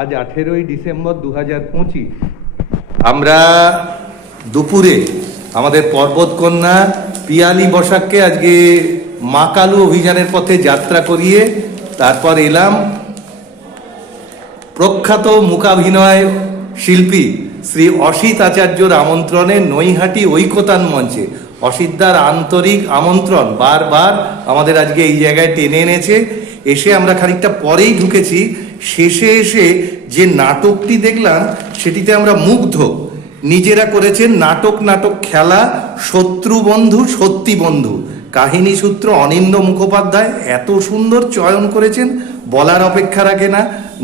আজ 18ই ডিসেম্বর 2025। আমরা দুপুরে আমাদের পর্বতকন্যা পিয়ালি বসাককে আজকে মা কালু অভিযানের পথে যাত্রা করিয়ে তারপর এলাম প্রখ্যাত মূকাভিনয় শিল্পী শ্রী অসিত আচার্যর আমন্ত্রণে নৈহাটি ঐকতান মঞ্চে। অসিতদার আন্তরিক আমন্ত্রণ বারবার আমাদের আজকে এই জায়গায় টেনে এনেছে। এসে আমরা খানিকটা পরেই ঢুকেছি, শেষে এসে যে নাটকটি দেখলাম সেটিতে আমরা মুগ্ধ। নিজেরা করেছেন নাটক খেলা শত্রু বন্ধু সত্যি বন্ধু। কাহিনী সূত্র অনিন্দ্য মুখোপাধ্যায় এত সুন্দর চয়ন করেছেন, বলার অপেক্ষা রাখে না।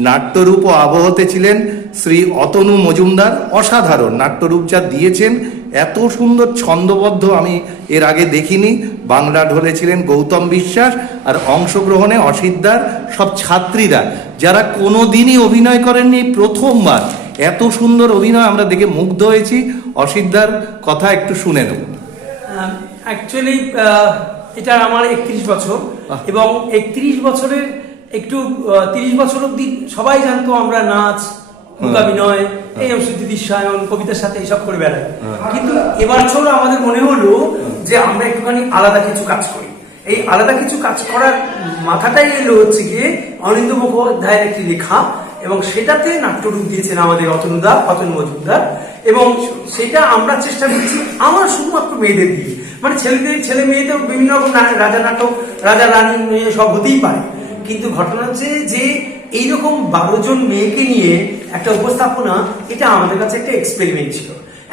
নাট্যরূপ ও আবহতে ছিলেন শ্রী অতনু মজুমদার। অসাধারণ নাট্যরূপ যা দিয়েছেন, এত সুন্দর ছন্দবদ্ধ আমি এর আগে দেখিনি। বাংলা ঢোলে ছিলেন গৌতম বিশ্বাস, আর অংশগ্রহণে অসিতদার সব ছাত্রীরা যারা কোনো দিনই অভিনয় করেননি, প্রথমবার এত সুন্দর অভিনয় আমরা দেখে মুগ্ধ হয়েছি। অসিতদার কথা একটু শুনে নেব। অ্যাকচুয়ালি এটা আমার 31 বছর, এবং 31 বছরের একটু 30 বছর অব্দি সবাই জানতো আমরা নাচ, মূকাভিনয়, এই দিদিশায়ন, কবিতার সাথে এইসব করে বেড়াই। কিন্তু এবছর আমাদের মনে হলো যে আমরা একটুখানি আলাদা কিছু কাজ করি। এই আলাদা কিছু কাজ করার মাথাটাই এলো হচ্ছে গিয়ে অনিন্দ্য মুখোপাধ্যায়ের একটি লেখা, এবং সেটাতে নাট্যরূপ দিয়েছেন আমাদের অতনু মজুমদার। এবং সেটা আমরা চেষ্টা করছি আমার শুধুমাত্র মেয়েদের দিয়ে, মানে ছেলে মেয়েদের বিভিন্ন রকম রাজা নাটক, রাজা রানী সব হতেই পারে, কিন্তু ঘটনা হচ্ছে যে এইরকম 12 জন মেয়েকে নিয়ে একটা উপস্থাপনা, এটা আমাদের কাছে একটা এক্সপেরিমেন্ট ছিল।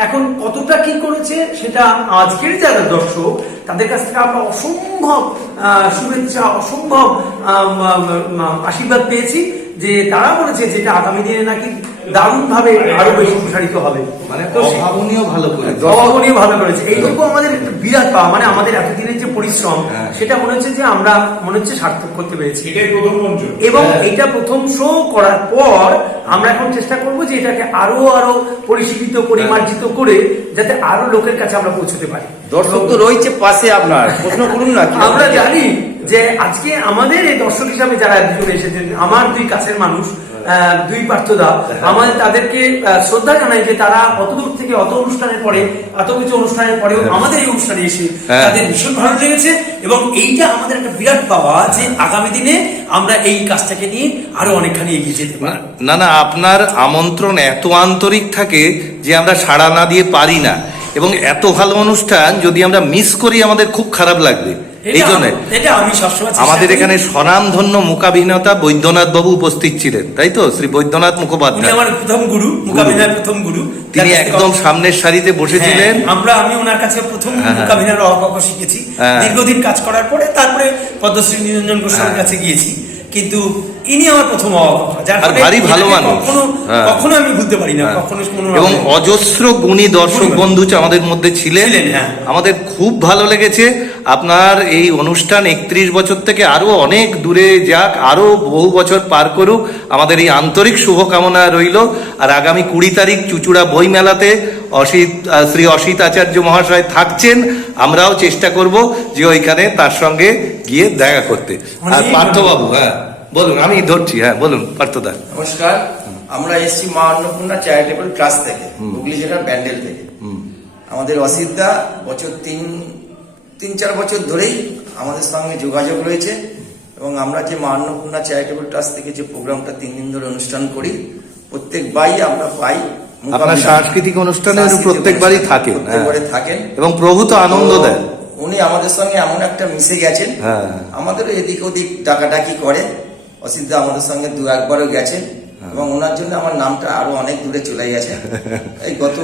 এখন কতটা কি করেছে সেটা আজকের যারা দর্শক তাদের কাছ থেকে আমরা অসম্ভব শুভেচ্ছা, অসম্ভব আশীর্বাদ পেয়েছি, যে তারা বলেছে যেটা আগামী দিনে নাকি দারুণ ভাবে আরো বেশি প্রসারিত হবে। মানে অভাবনীয় ভালো করেছে। এইটুকু আমাদের একটা বিরাট পাওয়া, মানে আমাদের এতদিনের যে পরিশ্রম সেটা মনে হচ্ছে যে আমরা সার্থক করতে পেরেছি। এবং এটা প্রথম শো করার পর আমরা এখন চেষ্টা করবো যে এটাকে আরো পরিশীলিত, পরিমার্জিত করে যাতে আরো লোকের কাছে আমরা পৌঁছতে পারি। দর্শক তো রয়েছে পাশে, আপনার প্রশ্ন করুন না। আমরা জানি যে আজকে আমাদের এই দর্শক হিসাবে যারা একজন এসেছেন, আমার দুই কাছের মানুষ, দুই পার্থদা, আমাদের তাদেরকে শ্রদ্ধা জানাই যে তারা অত দূর থেকে অত অনুষ্ঠানের পরে, এত কিছু অনুষ্ঠানের পরেও আমাদের এই অনুষ্ঠানে এসে তাদের ভীষণ ভালো লেগেছে। এবং এইটা আমাদের একটা বিরাট পাওয়া যে আগামী দিনে আমরা এই কাজটাকে নিয়ে আরো অনেকখানি এগিয়ে যেতে পারি। না, আপনার আমন্ত্রণ এত আন্তরিক থাকে যে আমরা সাড়া না দিয়ে পারি না, এবং এত ভালো অনুষ্ঠান যদি আমরা মিস করি আমাদের খুব খারাপ লাগবে। এই জন্য আমাদের এখানে স্বনামধন্য মূকাভিনেতা বৈদ্যনাথ বাবু উপস্থিত ছিলেন, তাই তো? শ্রী বৈদ্যনাথ মুখোপাধ্যায় আমার প্রথম গুরু, মূকাভিনয়ের প্রথম গুরু। তিনি একদম সামনের সারিতে বসেছিলেন। আমি ওনার কাছে প্রথম মূকাভিনয়ের অঙ্ক শিখেছি। দীর্ঘদিন কাজ করার পরে তারপরে পদ্মশ্রী নিরঞ্জন গোস্বামীর কাছে গিয়েছি, কিন্তু ইনি আমার প্রথম ভারী ভালো মানুষ, কখনো আমি ভুলতে পারি না। কখনো এবং অজস্র গুণী দর্শক বন্ধু আমাদের মধ্যে ছিলেন। আমাদের খুব ভালো লেগেছে। আপনার এই অনুষ্ঠান 31 বছর থেকে আরো অনেক দূরে যাক, আরো বহু বছর পার করুক, আমাদের এই আন্তরিক শুভকামনা রইল। আর আগামী 20 তারিখ চুচুড়া বই মেলাতে শ্রী অসিত আচার্য মহাশয় থাকছেন। আমরাও চেষ্টা করব যে ওইখানে তার সঙ্গে গিয়ে দেখা করতে। আর পার্থবাবু, বলুন, আমি ধরছি, বলুন পার্থদা। নমস্কার, আমরা এসছি মা অন্নপূর্ণা চ্যারিটেবল ট্রাস্ট থেকে, হুগলি জেলার ব্যান্ডেল থেকে। আমাদের অসিতদা বছর 3-4 বছর ধরেই আমাদের সঙ্গে যোগাযোগ রয়েছে, এবং আমরা যে মা অন্নপূর্ণা চ্যারিটেবল ট্রাস্ট থেকে যে প্রোগ্রামটা 3 দিন ধরে অনুষ্ঠান করি, প্রত্যেকবারই আমরা পাই আপনার সাংস্কৃতিক অনুষ্ঠানে প্রত্যেকবারই থাকেন এবং প্রভু তো আনন্দ দেন। উনি আমাদের সঙ্গে এমন একটা মিশে গেছেন, আমাদেরও এদিক ওদিক ডাকাডাকি করে। অসিতদা আমাদের সঙ্গে 2-1বারও গেছেন, এবং ওনার জন্য আমার নামটা আরো অনেক দূরে চলে গেছে। এই গত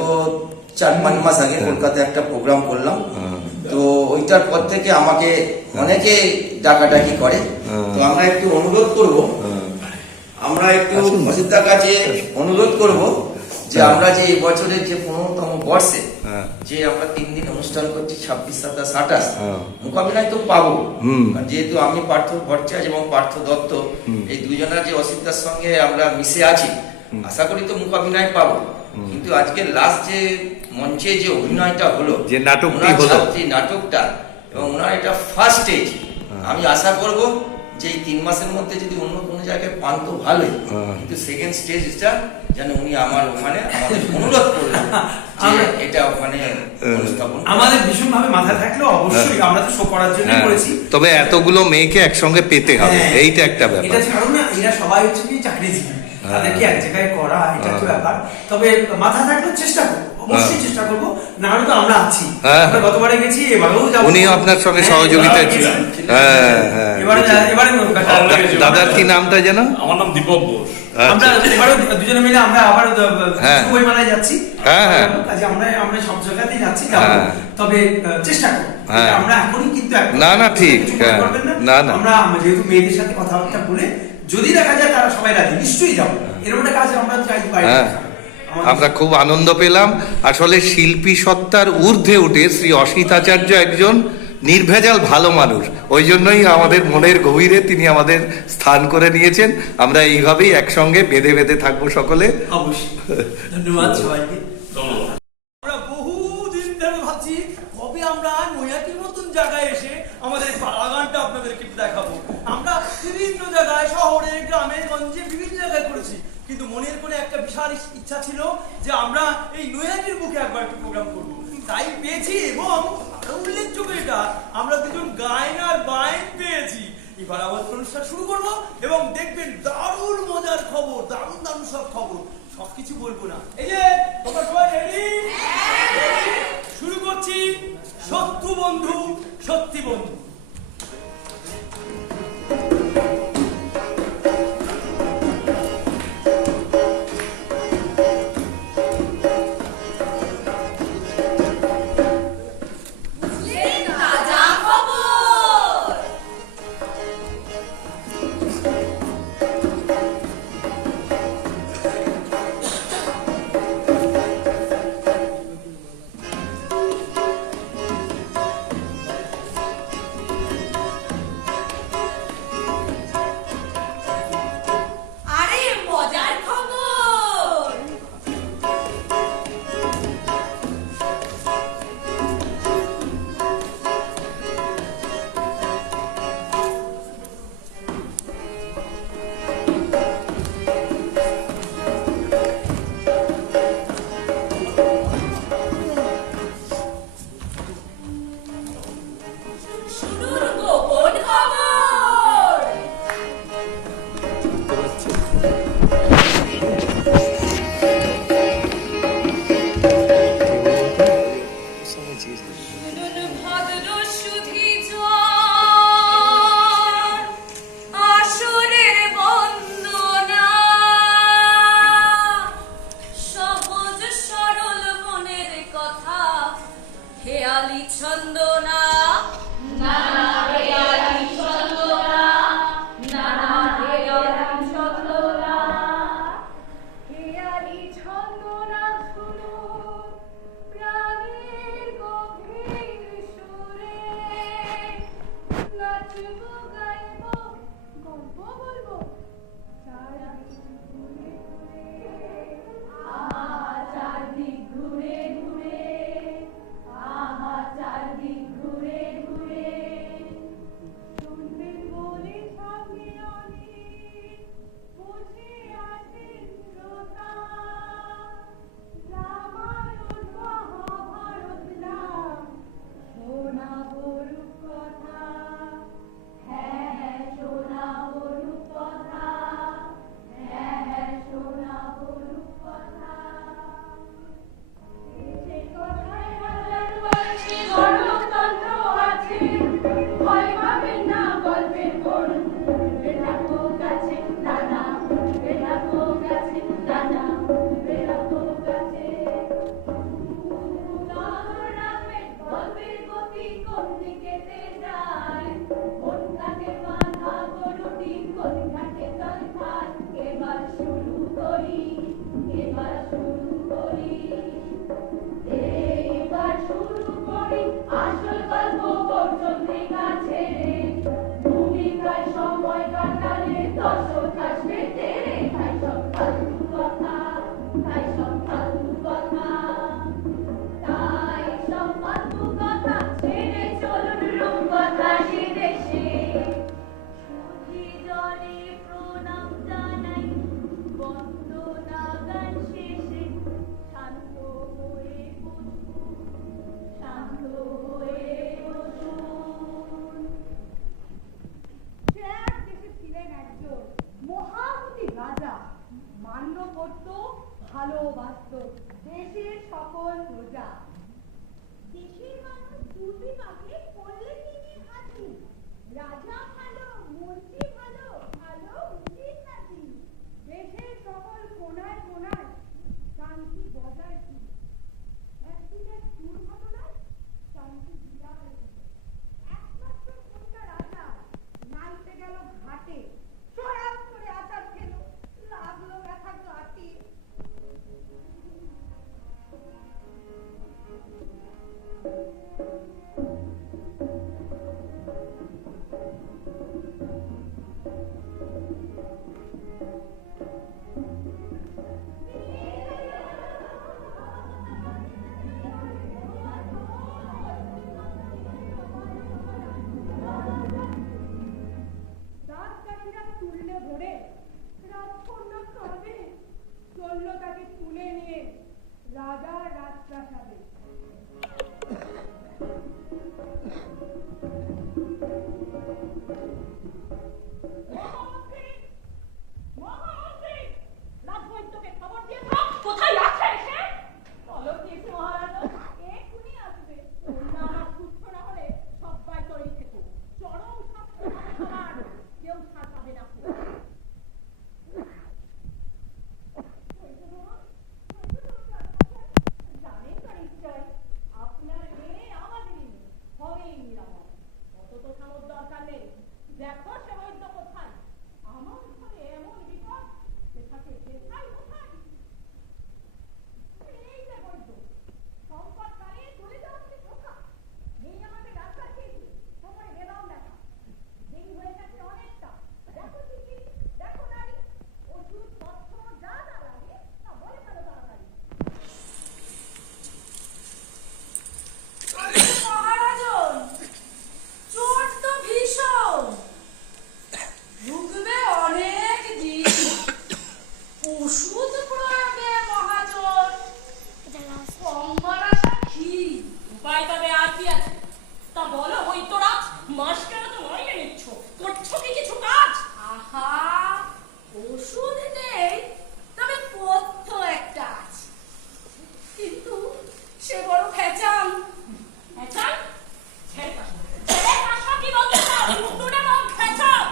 4-5 মাস আগে কলকাতায় একটা প্রোগ্রাম করলাম, তো ওইটার পর থেকে আমাকে অনেকে ডাকাডাকি করে। তো আমরা একটু অনুরোধ করব, অসিতদার কাছে অনুরোধ করব যে আমরা যে এই বছরের যে 15তম বর্ষে যে আমরা 3 দিন অনুষ্ঠান করছি, 26, 27, 28, মূকাভিনয় তো পাবো। যেহেতু আমি পার্থ ভট্টাচার্য এবং পার্থ দত্ত, এই দুজনা যে অসিতদার সঙ্গে আমরা মিশে আছি, আশা করি তো মূকাভিনয় পাবো। কিন্তু আজকে লাস্ট যে মঞ্চে যে অভিনয়টা হলো, যে নাটকটা, এবং ওনার এটা ফার্স্ট স্টেজ, আমি আশা করব যে এই 3 মাসের মধ্যে যদি অন্য কোনো জায়গায় পান তো ভালোই, কিন্তু সেকেন্ড স্টেজটা যেন উনি আমার ওখানে আমাদের অনুরোধ করলেন যে এটা ওখানে অনুস্থাপন। আমাদের ভীষণ ভাবে মাথায় থাকলেও অবশ্যই আমরা তো শো করার জন্য করেছি, তবে এতগুলো মেয়েকে একসঙ্গে পেতে হবে, এইটা একটা ব্যাপার। এটা কারণ এরা সবাই হচ্ছে কি চাকরিজীবী, তাদেরকে এক জায়গায় করা এটা তো ব্যাপার। তবে মাথা থাকলে চেষ্টা করবো, অবশ্যই চেষ্টা করবো, না হলে তো আমরা আছি, আমরা গতবারে গেছি, এবারেও যাবো। উনিও আপনার সঙ্গে সহযোগিতায় ছিলেন। এবারে দাদার কি নামটা যেন? আমার নাম দীপক ঘোষ। আমরা এবারে দুজনে মিলে আমরা আবার বইমেলায় যাচ্ছি, কাজে আমরা সব জায়গাতেই যাচ্ছি, তবে চেষ্টা করবো আমরা এখনই কিন্তু না ঠিক না, আমরা যেহেতু মেয়েদের সাথে কথাবার্তা বলে যদি দেখা যায় তারা সবাই রাজি, নিশ্চয়ই যাবো, এরকম একটা কাজ আমরা চাই। আমরা খুব আনন্দ পেলাম। আসলে শিল্পী সত্তার ঊর্ধ্বে উঠে শ্রী অসিত আচার্য একজন নির্ভেজাল ভালো মানুষ, ওই জন্যই আমাদের মনের গভীরে তিনি আমাদের স্থান করে নিয়েছেন। আমরা এইভাবেই একসঙ্গে বেঁধে বেঁধে থাকবো সকলে। অবশ্যই ধন্যবাদ সবাইকে। ধন্যবাদ। আমরা বহুদিন ধরে ভাবছি কবে আমরা নৈহাটির মতন জায়গায় এসে আমাদের বাগানটা আপনাদেরকে দেখাবো। আমরা বিভিন্ন জায়গায়, শহরে, গ্রামে, গঞ্জে বিভিন্ন জায়গায় করেছি, কিন্তু মনের কোণে একটা বিশাল ইচ্ছা ছিল যে আমরা এই নৈহাটির বুকে একবার একটু প্রোগ্রাম করবো, তাই পেয়েছি। এবং আরো উল্লেখযোগ্য এটা, আমরা দুজন গায়নার বাইন পেয়েছি। এবার আমাদের অনুষ্ঠান শুরু করবো এবং দেখবেন দারুণ মজার খবর, দারুণ দারুণ সব খবর, সবকিছু বলবো না। এই যে তোমরা সবাই রেডি? শুরু করছি। সত্যি বন্ধু, সত্যি বন্ধু। জলে প্রণাম ভালোবাসত দেশের সকল প্রজা। দেশের মানুষ দুর্বিপাকে পড়লে তিনি হাতি, রাজা ভালো, মন্ত্রী ভালো, ভালো উচিত নাকি। দেশের সকল কোনায় কোনায় শান্তি বজায় ছিল। একদিনের দুর্ঘটনায় শান্তি বিরাট হল। একমাত্র কোনটা রাজা নাইতে গেল ঘাটে, সরাস করে আচার খেলো, লাগলো ব্যথা গাঁটে। দাসদাসীরা তুললে ভরে রাজকন্যা কাঁদে, চলল তাকে তুলে নিয়ে রাজা রাজপ্রাসাদে। মহামন্ত্রী, মহামন্ত্রী, রাজবৈদ্যকে খবর দিয়ে দাও, কোথায় আছে সে? তলব দিয়েছে মহারাজ, এক্ষুনি আসবে। কন্যা আমার সুস্থ না হলে সবাই তৈরি থেকো, চরম শাস্তি হবে তোমার, কেউ ছাড় পাবে না। জানেন তো নিশ্চয় আপনার মেয়ে আমাদেরই মেয়ে, হবেই নিরাপদ। অত তো থামোর দরকার নেই। দেখো সে বৈদ্য কোথায়? আমার ঘরে এমন বিপদ, সেটাকে সেটাই কোথায়? এই যে বৈদ্য, সংকটকালে চলে যাচ্ছে ধোকা। এই আমাদের ডাক্তার খেয়েছে, তোমার বেদম দেখা। দেরি হয়ে গেছে অনেকটা। দেখো চিঠি, দেখো নারী, ওষুধ পত্র যা যা লাগে তা বলে ফেলো তাড়াতাড়ি। মহারাজন, চোট তো ভীষণ, ভুগবে অনেক দিন। ওষুধ প্রয়োগে মহাজন, কম মারা সাক্ষী। উপায় তবে আর কি আছে? তা বলো বৈদ্যরাজ, মাস কেন তো মাইনে নিচ্ছ? করছো কি কিছু কাজ? আহা, ওষুধ নেই, তবে পথ্য একটা আছে, কিন্তু সে বড় ভেজাল। ভেজাল? ছেড়ে কাশো, ছেড়ে কাশো কি বলতে চাও? উত্তরে মুখ ভেজাল।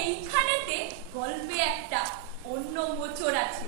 এইখানেতে গল্পে একটা অন্য মোচড় আছে।